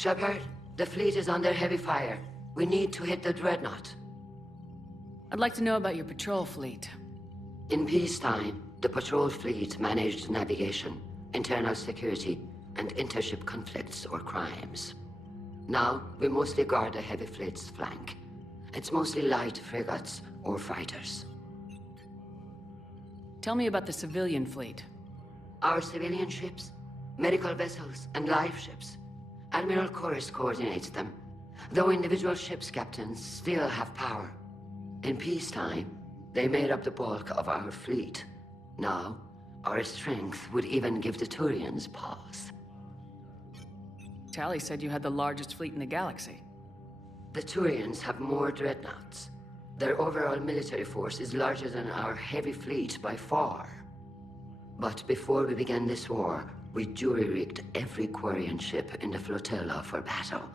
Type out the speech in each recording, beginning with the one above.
Shepard, the fleet is under heavy fire. We need to hit the Dreadnought. I'd like to know about your patrol fleet. In peacetime, the patrol fleet managed navigation, internal security, and intership conflicts or crimes. Now, we mostly guard the heavy fleet's flank. It's mostly light frigates or fighters. Tell me about the civilian fleet. Our civilian ships, medical vessels, and life ships. Admiral Chorus coordinates them, though individual ships' captains still have power. In peacetime, they made up the bulk of our fleet. Now, our strength would even give the Turians pause. Tally said you had the largest fleet in the galaxy. The Turians have more dreadnoughts. Their overall military force is larger than our heavy fleet by far. But before we began this war, we jury-rigged every Quarian ship in the flotilla for battle.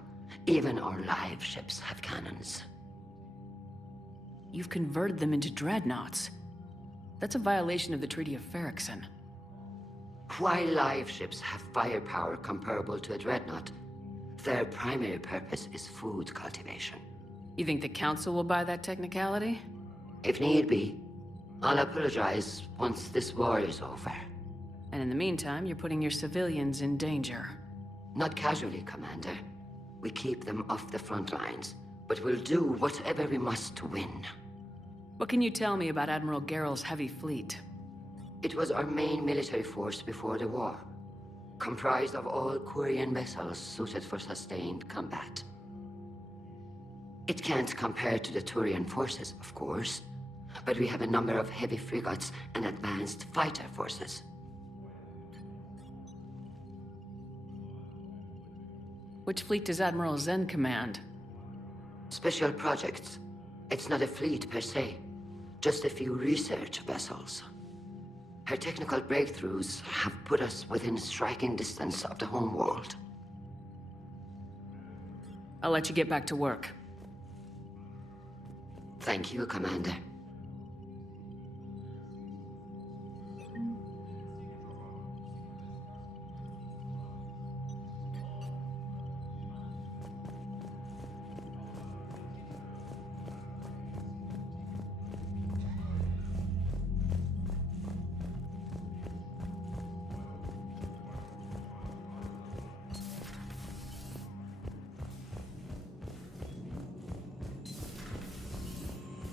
Even our live ships have cannons. You've converted them into dreadnoughts. That's a violation of the Treaty of Ferrixon. While live ships have firepower comparable to a dreadnought, their primary purpose is food cultivation. You think the Council will buy that technicality? If need be, I'll apologize once this war is over. And in the meantime, you're putting your civilians in danger. Not casually, Commander. We keep them off the front lines, but we'll do whatever we must to win. What can you tell me about Admiral Gerrel's heavy fleet? It was our main military force before the war, comprised of all Quarian vessels suited for sustained combat. It can't compare to the Turian forces, of course, but we have a number of heavy frigates and advanced fighter forces. Which fleet does Admiral Zen command? Special projects. It's not a fleet per se, just a few research vessels. Her technical breakthroughs have put us within striking distance of the homeworld. I'll let you get back to work. Thank you, Commander.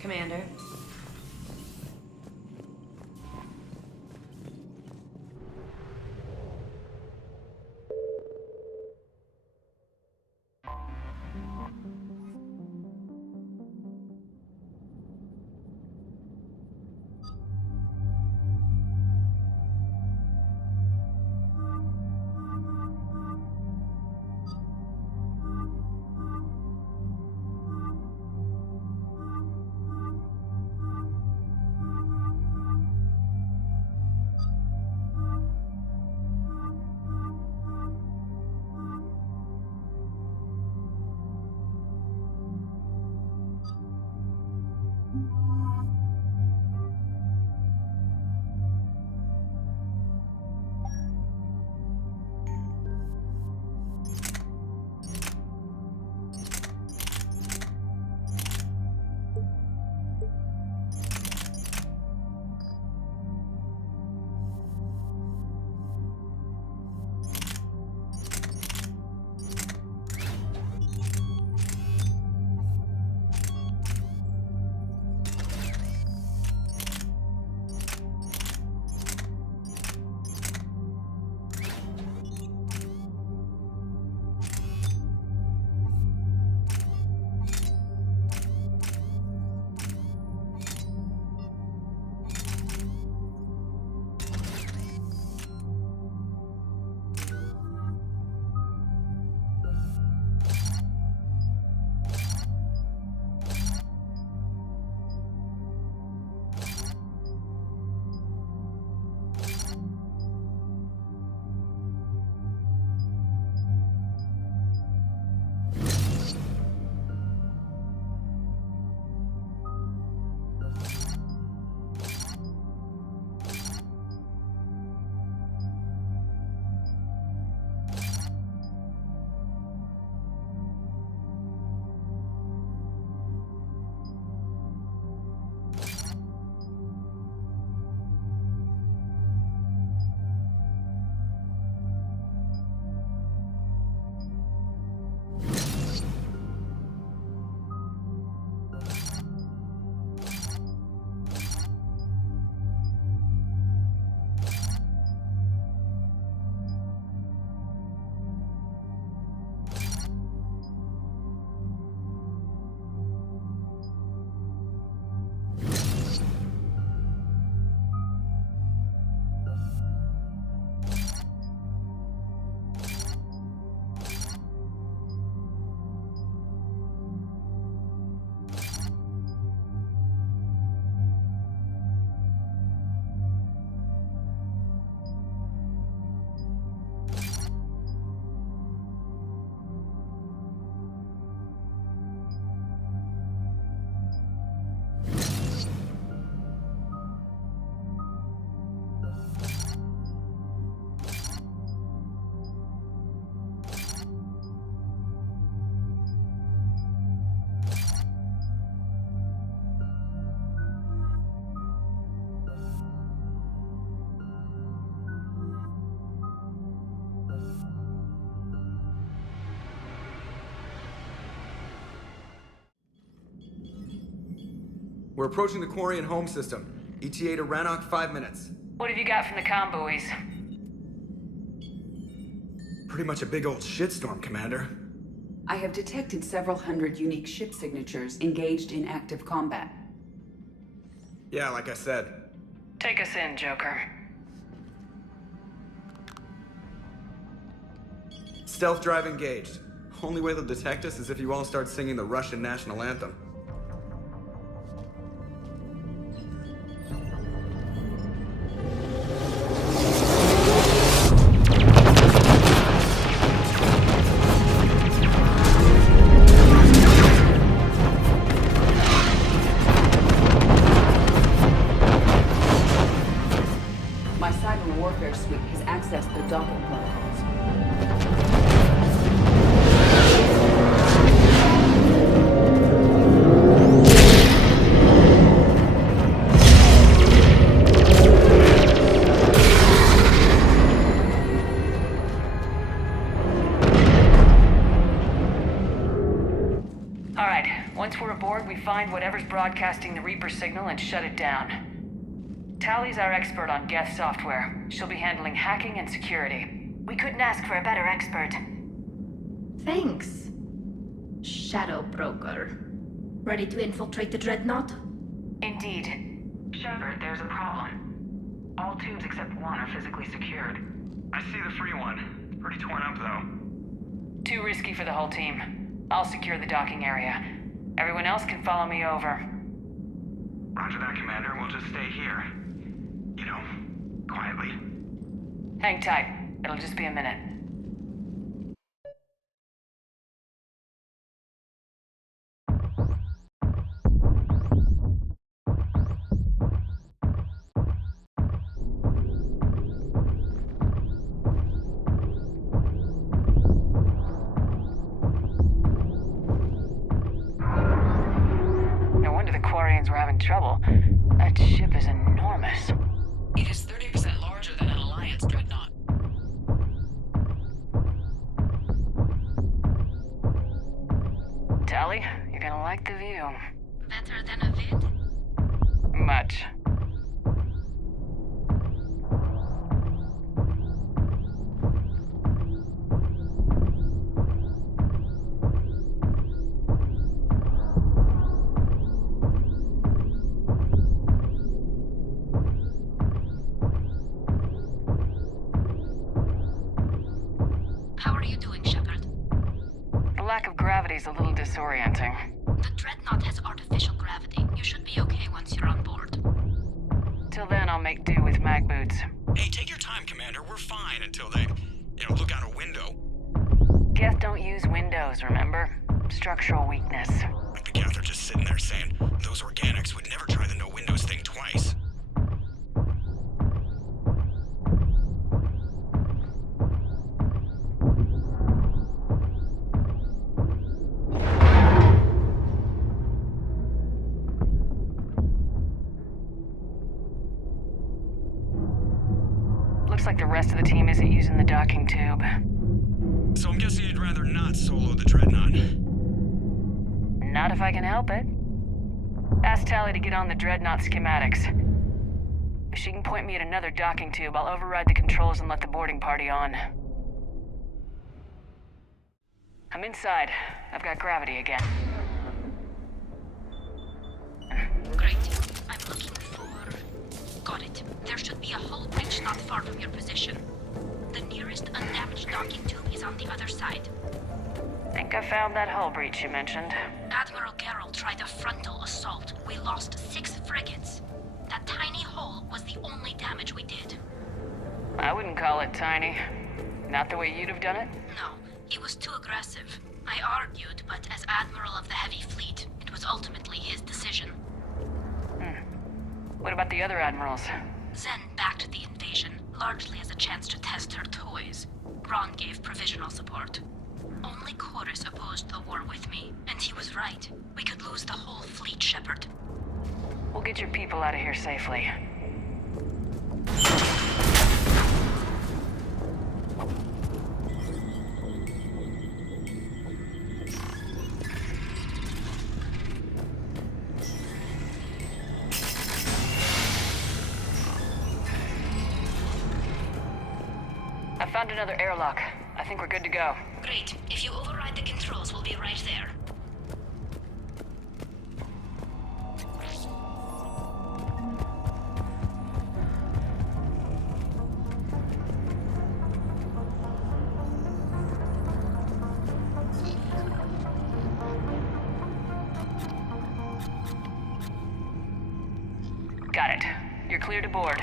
Commander. We're approaching the Quarian home system. ETA to Rannoch, 5 minutes. What have you got from the comm buoys? Pretty much a big old shitstorm, Commander. I have detected several hundred unique ship signatures engaged in active combat. Yeah, like I said. Take us in, Joker. Stealth drive engaged. Only way they'll detect us is if you all start singing the Russian national anthem. My cyber warfare suite has accessed the docking protocols. All right, once we're aboard, we find whatever's broadcasting the Reaper signal and shut it down. Tally's our expert on Geth software. She'll be handling hacking and security. We couldn't ask for a better expert. Thanks. Shadow Broker. Ready to infiltrate the Dreadnought? Indeed. Shepard, there's a problem. All tubes except one are physically secured. I see the free one. It's pretty torn up, though. Too risky for the whole team. I'll secure the docking area. Everyone else can follow me over. Roger that, Commander. We'll just stay here. You know, quietly. Hang tight. It'll just be a minute. No wonder the Quarians were having trouble. That ship is enormous. It is 30% larger than an Alliance Dreadnought. Tally, you're gonna like the view. Better than a vid? Much. How are you doing, Shepard? The lack of gravity is a little disorienting. The Dreadnought has artificial gravity. You should be okay once you're on board. Till then, I'll make do with mag boots. Hey, take your time, Commander. We're fine until they, look out a window. Geth don't use windows, remember? Structural weakness. Like the Geth are just sitting there saying, those organics would never try the no windows thing twice. Looks like the rest of the team isn't using the docking tube. So I'm guessing you'd rather not solo the Dreadnought. Not if I can help it. Ask Tally to get on the Dreadnought schematics. If she can point me at another docking tube, I'll override the controls and let the boarding party on. I'm inside. I've got gravity again. Great. I'm looking for... Got it. There should be a hull breach not far from your position. The nearest undamaged docking tube is on the other side. Think I found that hull breach you mentioned. Admiral Geralt tried a frontal assault. We lost 6 frigates. That tiny hole was the only damage we did. I wouldn't call it tiny. Not the way you'd have done it? No, he was too aggressive. I argued, but as Admiral of the Heavy Fleet, it was ultimately his decision. What about the other admirals? Zen backed the invasion, largely as a chance to test her toys. Ron gave provisional support. Only Chorus opposed the war with me, and he was right. We could lose the whole fleet, Shepard. We'll get your people out of here safely. Found another airlock. I think we're good to go. Great. If you override the controls, we'll be right there. Got it. You're clear to board.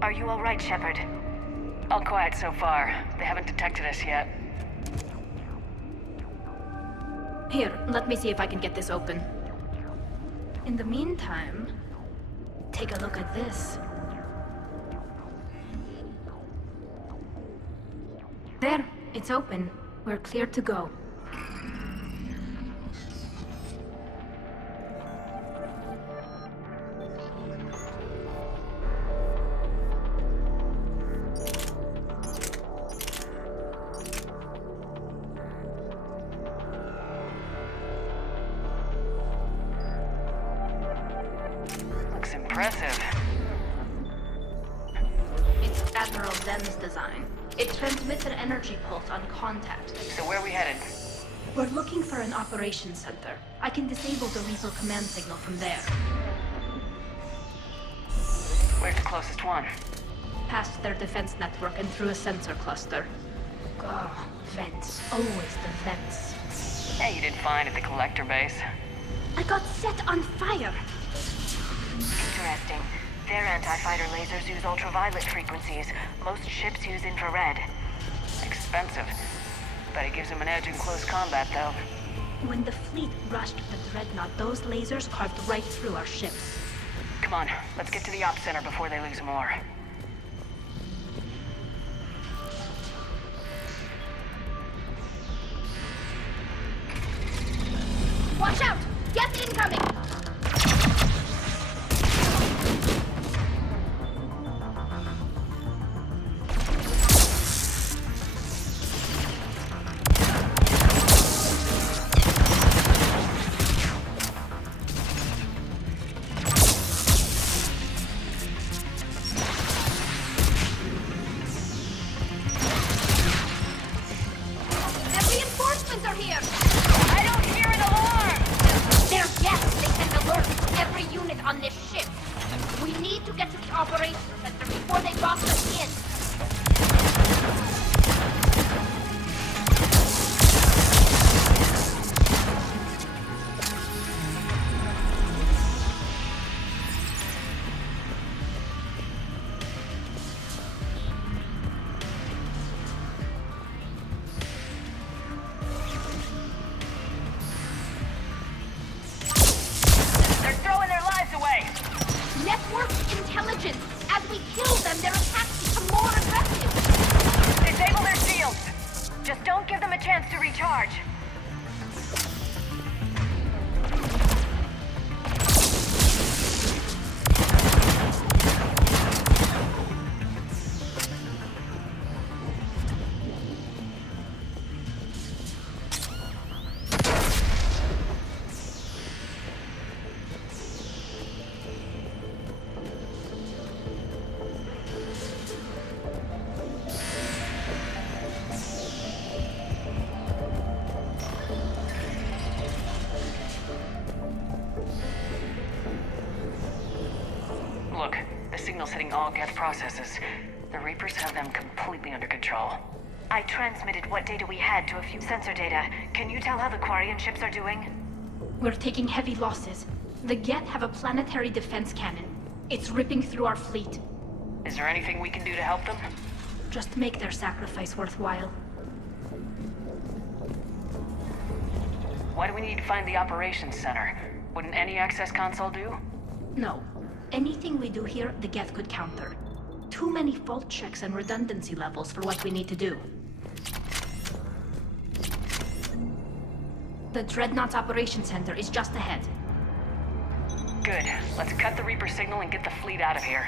Are you all right, Shepard? All quiet so far. They haven't detected us yet. Here, let me see if I can get this open. In the meantime, take a look at this. There, it's open. We're clear to go. Looks impressive. It's Admiral Zen's design. It transmits an energy pulse on contact. So where are we headed? We're looking for an operations center. I can disable the Reaper command signal from there. Where's the closest one? Past their defense network and through a sensor cluster. Oh, vents. Always the vents. Hey, you did fine at the collector base. I got set on fire! Interesting. Their anti-fighter lasers use ultraviolet frequencies. Most ships use infrared. Expensive. Bet it gives them an edge in close combat, though. When the fleet rushed the Dreadnought, those lasers carved right through our ships. Come on, let's get to the ops center before they lose more. Watch out! Geth incoming! The reinforcements are here! I don't hear an alarm! They're Geth! They send alerts to every unit on this ship. We need to get to the operations center before they box us in. They're throwing their lives away! Network intelligence! As we kill them, their attacks become more aggressive! Disable their shields! Just don't give them a chance to recharge. Look, the signal's hitting all Geth processes. The Reapers have them completely under control. I transmitted what data we had to a few sensor data. Can you tell how the Quarian ships are doing? We're taking heavy losses. The Geth have a planetary defense cannon. It's ripping through our fleet. Is there anything we can do to help them? Just make their sacrifice worthwhile. Why do we need to find the operations center? Wouldn't any access console do? No. Anything we do here, the Geth could counter. Too many fault checks and redundancy levels for what we need to do. The Dreadnought's operations center is just ahead. Good. Let's cut the Reaper signal and get the fleet out of here.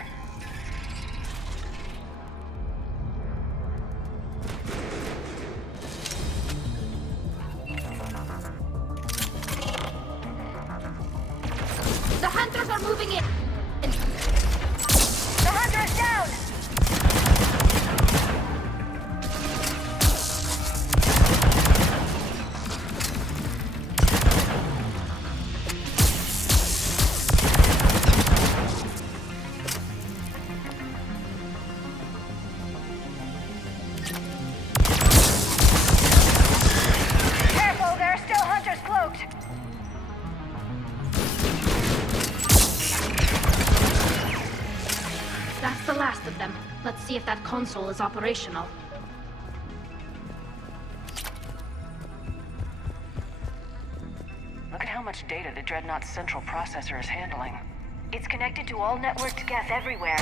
moving in. The hunter is down! Careful, there are still hunters cloaked! That's the last of them. Let's see if that console is operational. Look at how much data the Dreadnought's central processor is handling. It's connected to all networked Geth everywhere.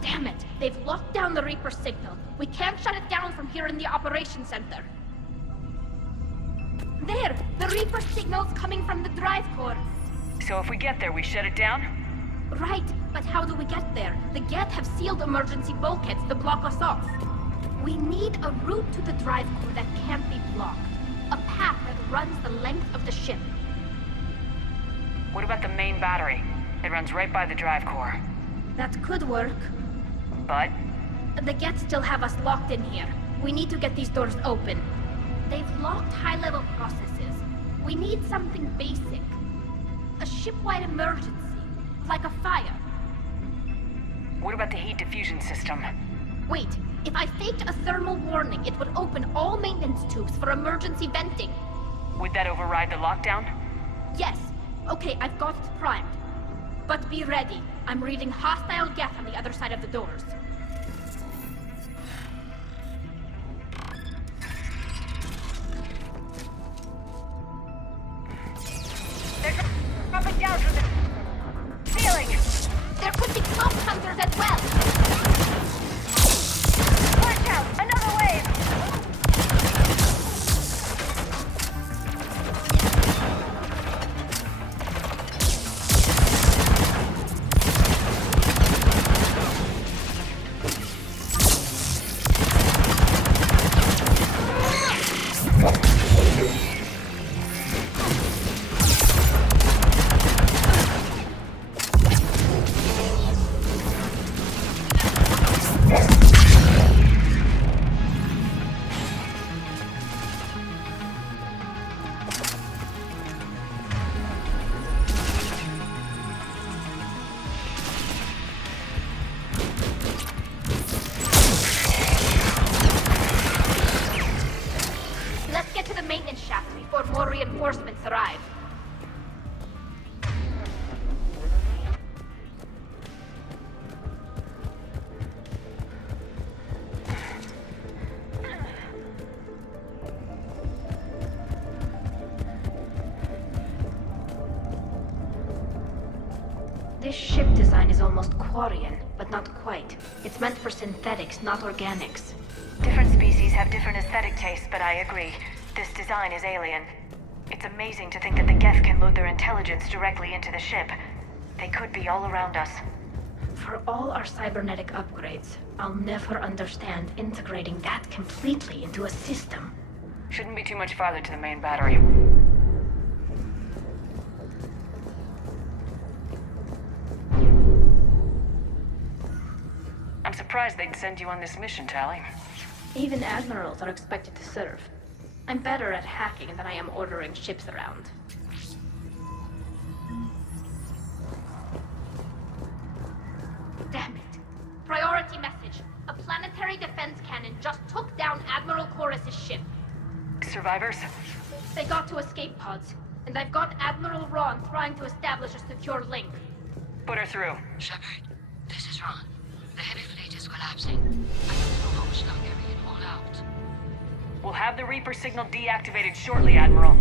Damn it! They've locked down the Reaper signal. We can't shut it down from here in the operations center. There! The Reaper signal's coming from the drive core. So if we get there, we shut it down? Right, but how do we get there? The Geth have sealed emergency bulkheads to block us off. We need a route to the drive core that can't be blocked. A path that runs the length of the ship. What about the main battery? It runs right by the drive core. That could work. But The Geth still have us locked in here. We need to get these doors open. They've locked high-level processes. We need something basic. A ship-wide emergency. Like a fire. what about the heat diffusion system? Wait, if I faked a thermal warning, it would open all maintenance tubes for emergency venting. Would that override the lockdown? Yes. Okay, I've got it primed. But be ready. I'm reading hostile Geth on the other side of the doors. They're dropping down from the ceiling! There could be cloak hunters as well! Watch out! Another wave! Let's get to the maintenance shaft before more reinforcements arrive. This ship design is almost Quarian, but not quite. It's meant for synthetics, not organics. Different species have different aesthetic tastes, but I agree. This design is alien. It's amazing to think that the Geth can load their intelligence directly into the ship. They could be all around us. For all our cybernetic upgrades, I'll never understand integrating that completely into a system. Shouldn't be too much farther to the main battery. I'm surprised they'd send you on this mission, Tally. Even admirals are expected to serve. I'm better at hacking than I am ordering ships around. Damn it. Priority message. A planetary defense cannon just took down Admiral Chorus's ship. Survivors? They got to escape pods, and I've got Admiral Ron trying to establish a secure link. Put her through. Shepard, this is Ron. The heavy fleet is collapsing. I don't know how much longer we can hold out. We'll have the Reaper signal deactivated shortly, Admiral.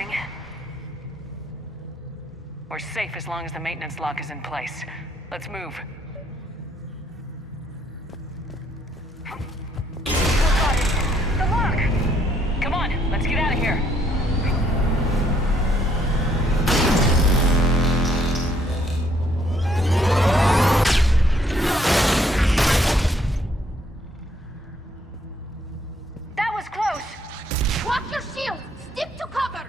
firing. We're safe as long as the maintenance lock is in place. Let's move. The lock! Come on, let's get out of here. That was close! Watch your shield! Stick to cover!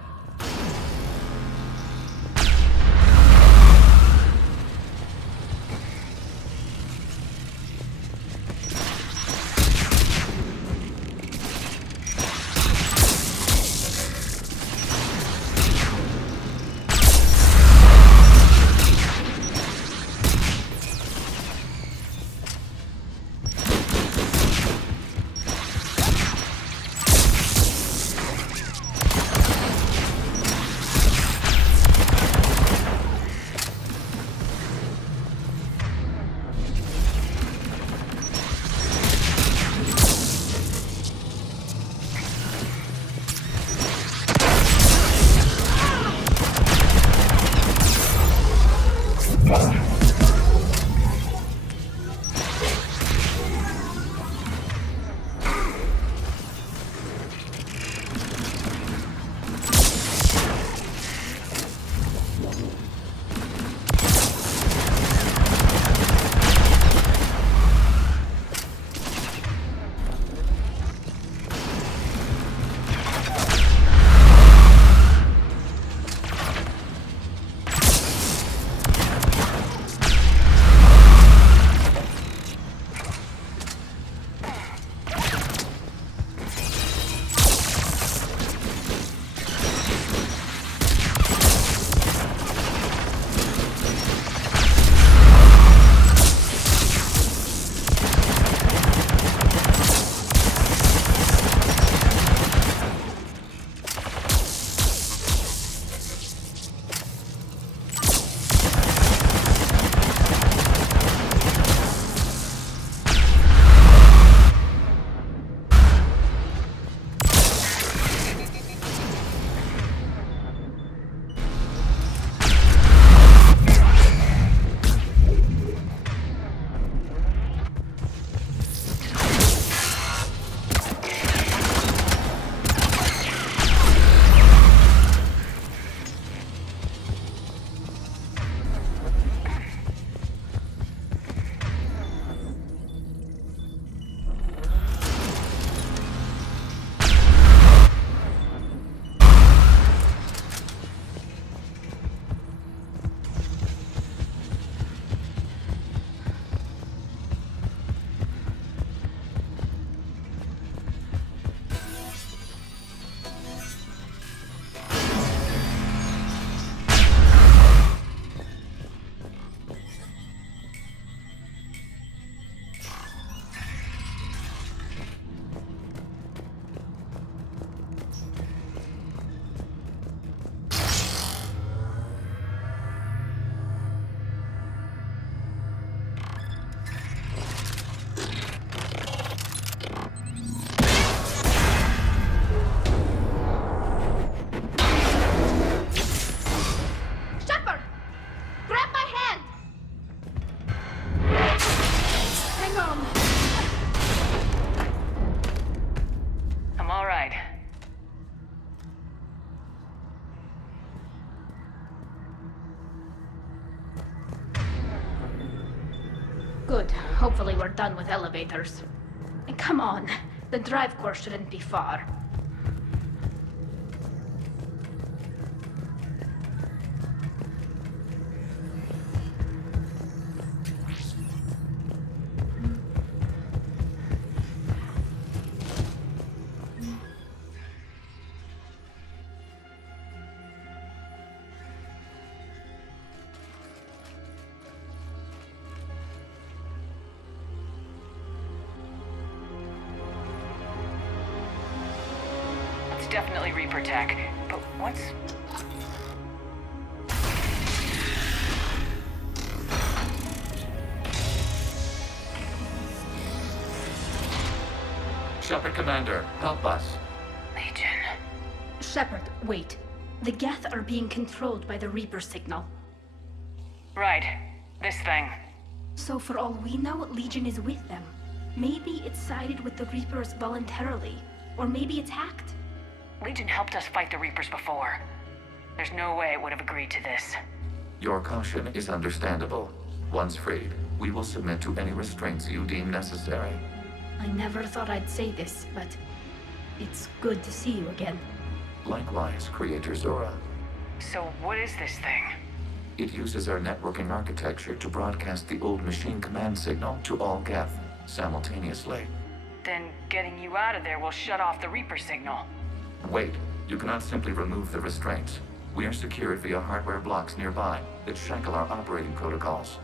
Good. Hopefully we're done with elevators. And come on, the drive core shouldn't be far. Definitely Reaper tech, but what's... Shepard Commander, help us. Legion. Shepard, wait. The Geth are being controlled by the Reaper signal. Right. This thing. So for all we know, Legion is with them. Maybe it sided with the Reapers voluntarily. Or maybe it's hacked. Legion helped us fight the Reapers before. There's no way it would have agreed to this. Your caution is understandable. Once freed, we will submit to any restraints you deem necessary. I never thought I'd say this, but it's good to see you again. Likewise, Creator Zora. So what is this thing? It uses our networking architecture to broadcast the old machine command signal to all Geth simultaneously. Then getting you out of there will shut off the Reaper signal. Wait, you cannot simply remove the restraints. We are secured via hardware blocks nearby that shackle our operating protocols.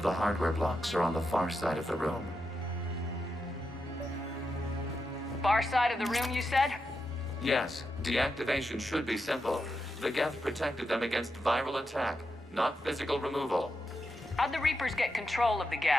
The hardware blocks are on the far side of the room. Far side of the room, you said? Yes, deactivation should be simple. The Geth protected them against viral attack, not physical removal. How'd the Reapers get control of the Geth?